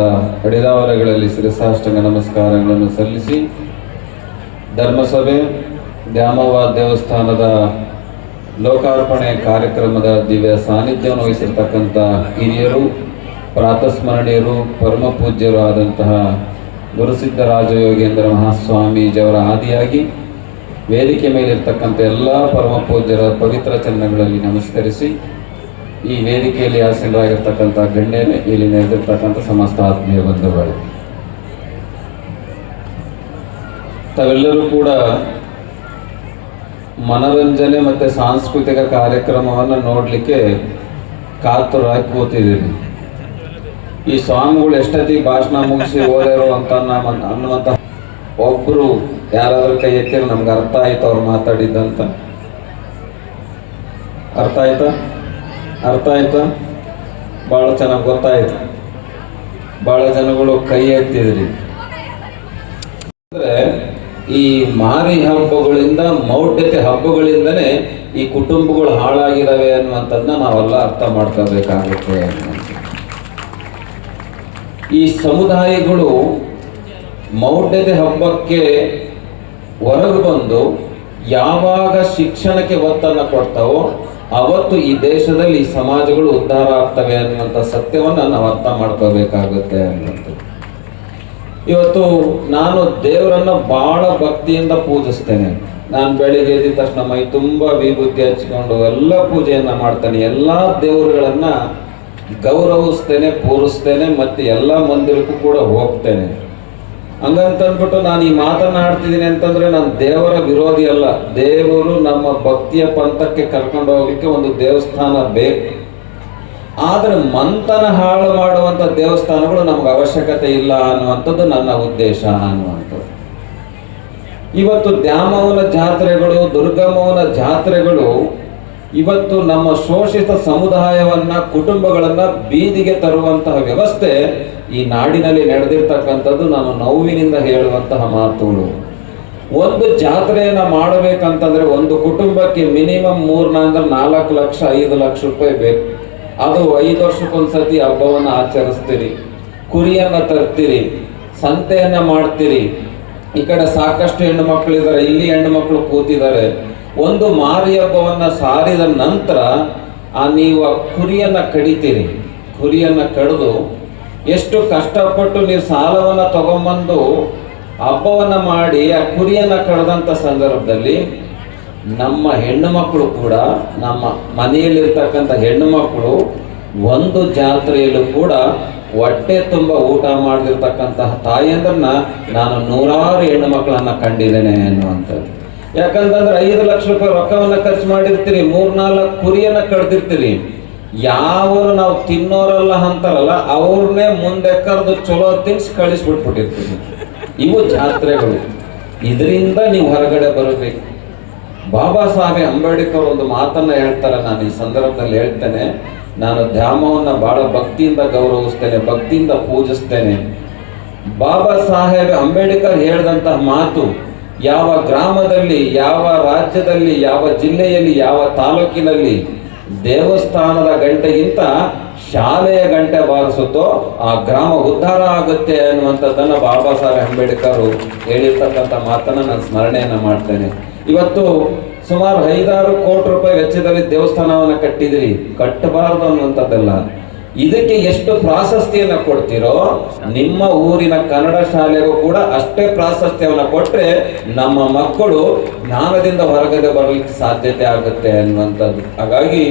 ಅಡಿದಾವರಗಳಲ್ಲಿ ಶಿರಸಾಷ್ಟಾಂಗ ನಮಸ್ಕಾರಗಳನ್ನು ಸಲ್ಲಿಸಿ, ಧರ್ಮಸಭೆ ದ್ಯಾಮವ್ವ ದೇವಸ್ಥಾನದ ಲೋಕಾರ್ಪಣೆ ಕಾರ್ಯಕ್ರಮದ ದಿವ್ಯ ಸಾನ್ನಿಧ್ಯವನ್ನು ವಹಿಸಿರ್ತಕ್ಕಂಥ ಹಿರಿಯರು, ಪ್ರಾತಸ್ಮರಣೀಯರು, ಪರಮ ಪೂಜ್ಯರು ಆದಂತಹ ಗುರುಸಿದ್ಧ ರಾಜಯೋಗೇಂದ್ರ ಮಹಾಸ್ವಾಮೀಜಿಯವರ ಆದಿಯಾಗಿ ವೇದಿಕೆ ಮೇಲಿರ್ತಕ್ಕಂಥ ಎಲ್ಲ ಪರಮ ಪೂಜ್ಯರ ಪವಿತ್ರ ಚರಣಗಳಲ್ಲಿ ನಮಸ್ಕರಿಸಿ, ಈ ವೇದಿಕೆಯಲ್ಲಿ ಆಸೀನರಾಗಿರ್ತಕ್ಕಂಥ ಗಣ್ಯರೇ, ಇಲ್ಲಿ ನೆರೆದಿರ್ತಕ್ಕಂಥ ಸಮಸ್ತ ಆತ್ಮೀಯ ಬಂಧುಗಳು, ತಾವೆಲ್ಲರೂ ಕೂಡ ಮನರಂಜನೆ ಮತ್ತು ಸಾಂಸ್ಕೃತಿಕ ಕಾರ್ಯಕ್ರಮವನ್ನು ನೋಡಲಿಕ್ಕೆ ಕಾತುರಾಗಿ ಕೂತಿದ್ದೀವಿ. ಈ ಸ್ವಾಮಿಗಳು ಎಷ್ಟೊತ್ತಿಗೆ ಭಾಷಣ ಮುಗಿಸಿ ಹೋದರು ಅಂತ ಅನ್ನುವಂಥ ಒಬ್ಬರು ಯಾರಾದ್ರೂ ಕೈ ಎತ್ತಿರ ನಮ್ಗೆ ಅರ್ಥ ಆಯ್ತು ಅವ್ರು ಮಾತಾಡಿದ್ದಂತ. ಅರ್ಥ ಆಯ್ತಾ? ಭಾಳ ಚೆನ್ನಾಗಿ ಗೊತ್ತಾಯ್ತು. ಭಾಳ ಜನಗಳು ಕೈ ಎತ್ತಿದ್ರಿ. ಅಂದರೆ ಈ ಮಾರಿ ಹಬ್ಬಗಳಿಂದ, ಮೌಢ್ಯತೆ ಹಬ್ಬಗಳಿಂದನೇ ಈ ಕುಟುಂಬಗಳು ಹಾಳಾಗಿದ್ದಾವೆ ಅನ್ನುವಂಥದ್ದನ್ನ ನಾವೆಲ್ಲ ಅರ್ಥ ಮಾಡ್ಕೋಬೇಕಾಗುತ್ತೆ ಅನ್ನುವಂಥ. ಈ ಸಮುದಾಯಗಳು ಮೌಢ್ಯತೆ ಹಬ್ಬಕ್ಕೆ ಹೊರಗೆ ಬಂದು ಯಾವಾಗ ಶಿಕ್ಷಣಕ್ಕೆ ಒತ್ತನ್ನು ಕೊಡ್ತಾವೋ ಅವತ್ತು ಈ ದೇಶದಲ್ಲಿ ಈ ಸಮಾಜಗಳು ಉದ್ಧಾರ ಆಗ್ತವೆ ಅನ್ನುವಂಥ ಸತ್ಯವನ್ನು ನಾವು ಅರ್ಥ ಮಾಡ್ಕೋಬೇಕಾಗುತ್ತೆ ಅನ್ನುವಂಥದ್ದು. ಇವತ್ತು ನಾನು ದೇವರನ್ನು ಬಹಳ ಭಕ್ತಿಯಿಂದ ಪೂಜಿಸ್ತೇನೆ. ನಾನು ಬೆಳಿಗ್ಗೆ ಎದ್ದ ತಕ್ಷಣ ಮೈ ತುಂಬ ವಿಭೂತಿ ಹಚ್ಕೊಂಡು ಎಲ್ಲ ಪೂಜೆಯನ್ನು ಮಾಡ್ತೇನೆ. ಎಲ್ಲ ದೇವರುಗಳನ್ನು ಗೌರವಿಸ್ತೇನೆ, ಪೂಜಿಸ್ತೇನೆ, ಮತ್ತು ಎಲ್ಲ ಮಂದಿರಕ್ಕೂ ಕೂಡ ಹೋಗ್ತೇನೆ. ಹಂಗಂತಂದ್ಬಿಟ್ಟು ನಾನು ಈ ಮಾತನಾಡ್ತಿದ್ದೀನಿ ಅಂತಂದ್ರೆ ನಾನು ದೇವರ ವಿರೋಧಿ ಅಲ್ಲ. ದೇವರು ನಮ್ಮ ಭಕ್ತಿಯ ಪಂಥಕ್ಕೆ ಕರ್ಕೊಂಡು ಹೋಗ್ಲಿಕ್ಕೆ ಒಂದು ದೇವಸ್ಥಾನ ಬೇಕು. ಆದರೆ ಮಂತನ ಹಾಳು ಮಾಡುವಂಥ ದೇವಸ್ಥಾನಗಳು ನಮ್ಗೆ ಅವಶ್ಯಕತೆ ಇಲ್ಲ ಅನ್ನುವಂಥದ್ದು ನನ್ನ ಉದ್ದೇಶ ಅನ್ನುವಂಥದ್ದು. ಇವತ್ತು ದ್ಯಾಮವ್ವನ ಜಾತ್ರೆಗಳು, ದುರ್ಗಮ್ಮವ್ವನ ಜಾತ್ರೆಗಳು ಇವತ್ತು ನಮ್ಮ ಶೋಷಿತ ಸಮುದಾಯವನ್ನ ಕುಟುಂಬಗಳನ್ನ ಬೀದಿಗೆ ತರುವಂತಹ ವ್ಯವಸ್ಥೆ ಈ ನಾಡಿನಲ್ಲಿ ನಡೆದಿರ್ತಕ್ಕಂಥದ್ದು ನಾನು ನೋವಿನಿಂದ ಹೇಳುವಂತಹ ಮಾತುಗಳು. ಒಂದು ಜಾತ್ರೆಯನ್ನ ಮಾಡಬೇಕಂತಂದ್ರೆ ಒಂದು ಕುಟುಂಬಕ್ಕೆ ಮಿನಿಮಮ್ 4 ಲಕ್ಷ 5 ಲಕ್ಷ ರೂಪಾಯಿ ಬೇಕು. ಅದು 5 ವರ್ಷಕ್ಕೊಂದ್ಸತಿ ಹಬ್ಬವನ್ನು ಆಚರಿಸ್ತೀರಿ, ಕುರಿಯನ್ನ ತರ್ತೀರಿ, ಸಂತೆಯನ್ನ ಮಾಡ್ತೀರಿ. ಈ ಕಡೆ ಸಾಕಷ್ಟು ಹೆಣ್ಣು ಮಕ್ಕಳಿದ್ದಾರೆ, ಇಲ್ಲಿ ಹೆಣ್ಣು ಮಕ್ಕಳು ಕೂತಿದ್ದಾರೆ. ಒಂದು ಮಾರಿ ಹಬ್ಬವನ್ನ ಸಾರಿದ ನಂತರ ನೀವು ಕುರಿಯನ್ನ ಕಡಿತೀರಿ. ಕುರಿಯನ್ನ ಕಡಿದು ಎಷ್ಟು ಕಷ್ಟಪಟ್ಟು ನೀವು ಸಾಲವನ್ನ ತಗೊಂಬಂದು ಹಬ್ಬವನ್ನ ಮಾಡಿ ಆ ಕುರಿಯನ್ನ ಕಳೆದಂಥ ಸಂದರ್ಭದಲ್ಲಿ ನಮ್ಮ ಹೆಣ್ಣು ಮಕ್ಕಳು ಕೂಡ, ನಮ್ಮ ಮನೆಯಲ್ಲಿರ್ತಕ್ಕಂಥ ಹೆಣ್ಣು ಮಕ್ಕಳು ಒಂದು ಜಾತ್ರೆಯಲ್ಲೂ ಕೂಡ ಹೊಟ್ಟೆ ತುಂಬ ಊಟ ಮಾಡದಿರ್ತಕ್ಕಂತಹ ತಾಯಿಯಂದ್ರನ್ನ ನಾನು 100 ಹೆಣ್ಣು ಮಕ್ಕಳನ್ನ ಕಂಡಿದ್ದೇನೆ ಅನ್ನುವಂಥದ್ದು. ಯಾಕಂತಂದ್ರೆ 5 ಲಕ್ಷ ರೂಪಾಯಿ ರೊಕ್ಕವನ್ನ ಖರ್ಚು ಮಾಡಿರ್ತೀರಿ, 3-4 ಕುರಿಯನ್ನ ಕಡ್ದಿರ್ತೀರಿ. ಯಾವರು ನಾವು ತಿನ್ನೋರಲ್ಲ ಅಂತಾರಲ್ಲ ಅವ್ರನ್ನೇ ಮುಂದೆ ಕರೆದು ಚಲೋ ತಿನ್ಸಿ ಕಳಿಸ್ಬಿಟ್ಬಿಟ್ಟಿರ್ತೀವಿ. ಇವು ಜಾತ್ರೆಗಳು. ಇದರಿಂದ ನೀವು ಹೊರಗಡೆ ಬರಬೇಕು. ಬಾಬಾ ಸಾಹೇಬ್ ಅಂಬೇಡ್ಕರ್ ಒಂದು ಮಾತನ್ನ ಹೇಳ್ತಾರೆ, ನಾನು ಈ ಸಂದರ್ಭದಲ್ಲಿ ಹೇಳ್ತೇನೆ. ನಾನು ಧಾಮವನ್ನು ಬಹಳ ಭಕ್ತಿಯಿಂದ ಗೌರವಿಸ್ತೇನೆ, ಭಕ್ತಿಯಿಂದ ಪೂಜಿಸ್ತೇನೆ. ಬಾಬಾ ಸಾಹೇಬ್ ಅಂಬೇಡ್ಕರ್ ಹೇಳಿದಂತಹ ಮಾತು, ಯಾವ ಗ್ರಾಮದಲ್ಲಿ, ಯಾವ ರಾಜ್ಯದಲ್ಲಿ, ಯಾವ ಜಿಲ್ಲೆಯಲ್ಲಿ, ಯಾವ ತಾಲೂಕಿನಲ್ಲಿ ದೇವಸ್ಥಾನದ ಗಂಟೆಗಿಂತ ಶಾಲೆಯ ಗಂಟೆ ಬಾರಿಸುತ್ತೋ ಆ ಗ್ರಾಮ ಉದ್ಧಾರ ಆಗುತ್ತೆ ಅನ್ನುವಂಥದ್ದನ್ನು ಬಾಬಾ ಸಾಹೇಬ್ ಅಂಬೇಡ್ಕರ್ ಹೇಳಿರ್ತಕ್ಕಂಥ ಮಾತನ್ನು ನಾನು ಸ್ಮರಣೆಯನ್ನು ಮಾಡ್ತೇನೆ. ಇವತ್ತು ಸುಮಾರು 5-6 ಕೋಟಿ ರೂಪಾಯಿ ವೆಚ್ಚದಲ್ಲಿ ದೇವಸ್ಥಾನವನ್ನು ಕಟ್ಟಿದಿರಿ, ಕಟ್ಟಬಾರದು ಅನ್ನುವಂಥದ್ದಲ್ಲ. ಇದಕ್ಕೆ ಎಷ್ಟು ಪ್ರಾಶಸ್ತ್ಯವನ್ನು ಕೊಡ್ತೀರೋ ನಿಮ್ಮ ಊರಿನ ಕನ್ನಡ ಶಾಲೆಗೂ ಕೂಡ ಅಷ್ಟೇ ಪ್ರಾಶಸ್ತ್ಯವನ್ನು ಕೊಟ್ಟರೆ ನಮ್ಮ ಮಕ್ಕಳು ಜ್ಞಾನದಿಂದ ಹೊರಗಡೆ ಬರಲಿಕ್ಕೆ ಸಾಧ್ಯತೆ ಆಗುತ್ತೆ ಅನ್ನುವಂಥದ್ದು. ಹಾಗಾಗಿ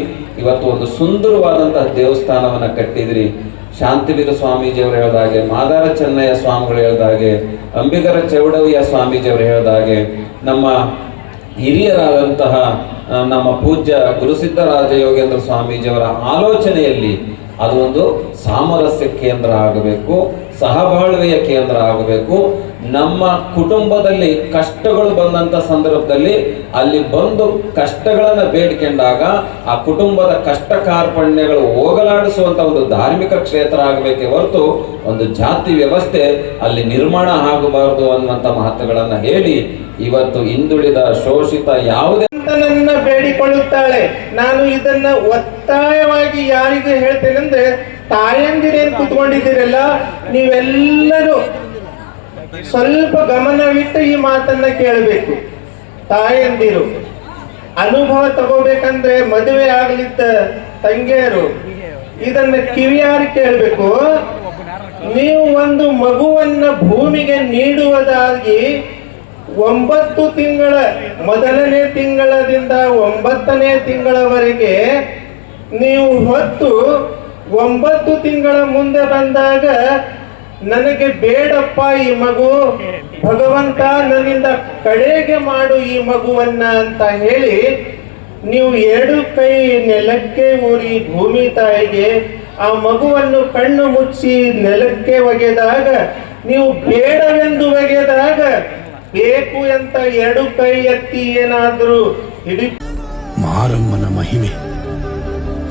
ಇವತ್ತು ಒಂದು ಸುಂದರವಾದಂತಹ ದೇವಸ್ಥಾನವನ್ನು ಕಟ್ಟಿದ್ರಿ. ಶಾಂತಿವೀರ ಸ್ವಾಮೀಜಿಯವರು ಹೇಳಿದಾಗೆ, ಮಾದಾರ ಚೆನ್ನಯ್ಯ ಸ್ವಾಮಿಗಳು ಹೇಳಿದಾಗೆ, ಅಂಬಿಗರ ಚೌಡಯ್ಯ ಸ್ವಾಮೀಜಿಯವರು ಹೇಳಿದಾಗೆ, ನಮ್ಮ ಹಿರಿಯರಾದಂತಹ ನಮ್ಮ ಪೂಜ್ಯ ಗುರುಸಿದ್ದರಾಜ ಯೋಗೇಂದ್ರ ಸ್ವಾಮೀಜಿಯವರ ಆಲೋಚನೆಯಲ್ಲಿ ಅದು ಒಂದು ಸಾಮರಸ್ಯ ಕೇಂದ್ರ ಆಗಬೇಕು, ಸಹಬಾಳ್ವೆಯ ಕೇಂದ್ರ ಆಗಬೇಕು. ನಮ್ಮ ಕುಟುಂಬದಲ್ಲಿ ಕಷ್ಟಗಳು ಬಂದಂಥ ಸಂದರ್ಭದಲ್ಲಿ ಅಲ್ಲಿ ಬಂದು ಕಷ್ಟಗಳನ್ನು ಬೇಡ್ಕೊಂಡಾಗ ಆ ಕುಟುಂಬದ ಕಷ್ಟ ಕಾರ್ಪಣ್ಯಗಳು ಹೋಗಲಾಡಿಸುವಂಥ ಒಂದು ಧಾರ್ಮಿಕ ಕ್ಷೇತ್ರ ಆಗಬೇಕೇ ಹೊರತು ಒಂದು ಜಾತಿ ವ್ಯವಸ್ಥೆ ಅಲ್ಲಿ ನಿರ್ಮಾಣ ಆಗಬಾರದು ಅನ್ನುವಂಥ ಮಾತುಗಳನ್ನು ಹೇಳಿ ಇವತ್ತು ಹಿಂದುಳಿದ ಶೋಷಿತ ಯಾವುದೇ ನನ್ನ ಬೇಡಿಕೊಳ್ಳುತ್ತಾಳೆ. ನಾನು ಇದನ್ನ ಒತ್ತಾಯವಾಗಿ ಯಾರಿಗೆ ಹೇಳ್ತೇನೆಂದ್ರೆ, ತಾಯಂದಿರೇನು ಕುತ್ಕೊಂಡಿದ್ದೀರಲ್ಲ ನೀವೆಲ್ಲರೂ ಸ್ವಲ್ಪ ಗಮನವಿಟ್ಟು ಈ ಮಾತನ್ನ ಕೇಳಬೇಕು. ತಾಯಂದಿರು ಅನುಭವ ತಗೋಬೇಕಂದ್ರೆ ಮದುವೆ ಆಗ್ಲಿದ್ದ ತಂಗಿಯರು ಇದನ್ನ ಕಿವಿಯಾರಿ ಕೇಳಬೇಕು. ನೀವು ಒಂದು ಮಗುವನ್ನ ಭೂಮಿಗೆ ನೀಡುವುದಾಗಿ 9 ತಿಂಗಳ, ಮೊದಲನೇ ತಿಂಗಳದಿಂದ 9ನೇ ತಿಂಗಳವರೆಗೆ ನೀವು ಹೊತ್ತು 9 ತಿಂಗಳ ಮುಂದೆ ಬಂದಾಗ ನನಗೆ ಬೇಡಪ್ಪ ಈ ಮಗು, ಭಗವಂತ ನನ್ನಿಂದ ಕಡೆಗೆ ಮಾಡು ಈ ಮಗುವನ್ನ ಅಂತ ಹೇಳಿ ನೀವು 2 ಕೈ ನೆಲಕ್ಕೆ ಊರಿ ಭೂಮಿ ತಾಯಿಗೆ ಆ ಮಗುವನ್ನು ಕಣ್ಣು ಮುಚ್ಚಿ ನೆಲಕ್ಕೆ ಒಗೆದಾಗ, ನೀವು ಬೇಡವೆಂದು ಒಗೆದಾಗ ಬೇಕು ಅಂತ 2 ಕೈ ಎತ್ತಿ ಏನಾದ್ರೂ ಹಿಡಿ. ಮಾರಮ್ಮನ ಮಹಿಮೆ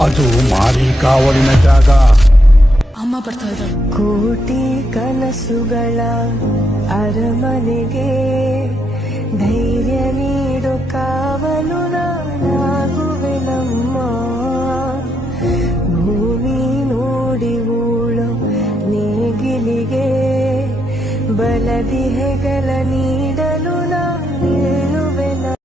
ಅದು ಮಾರಿ ಕಾವಲಿನ ಜಾಗ. ಅಮ್ಮ ಬರ್ತಾ ಇದ್ದಾರೆ. ಕೋಟಿ ಕನಸುಗಳ ಅರಮನೆಗೆ ಧೈರ್ಯ ನೀಡು ಕಾವಲು ನಾನಾಗುವೆ ನಮ್ಮ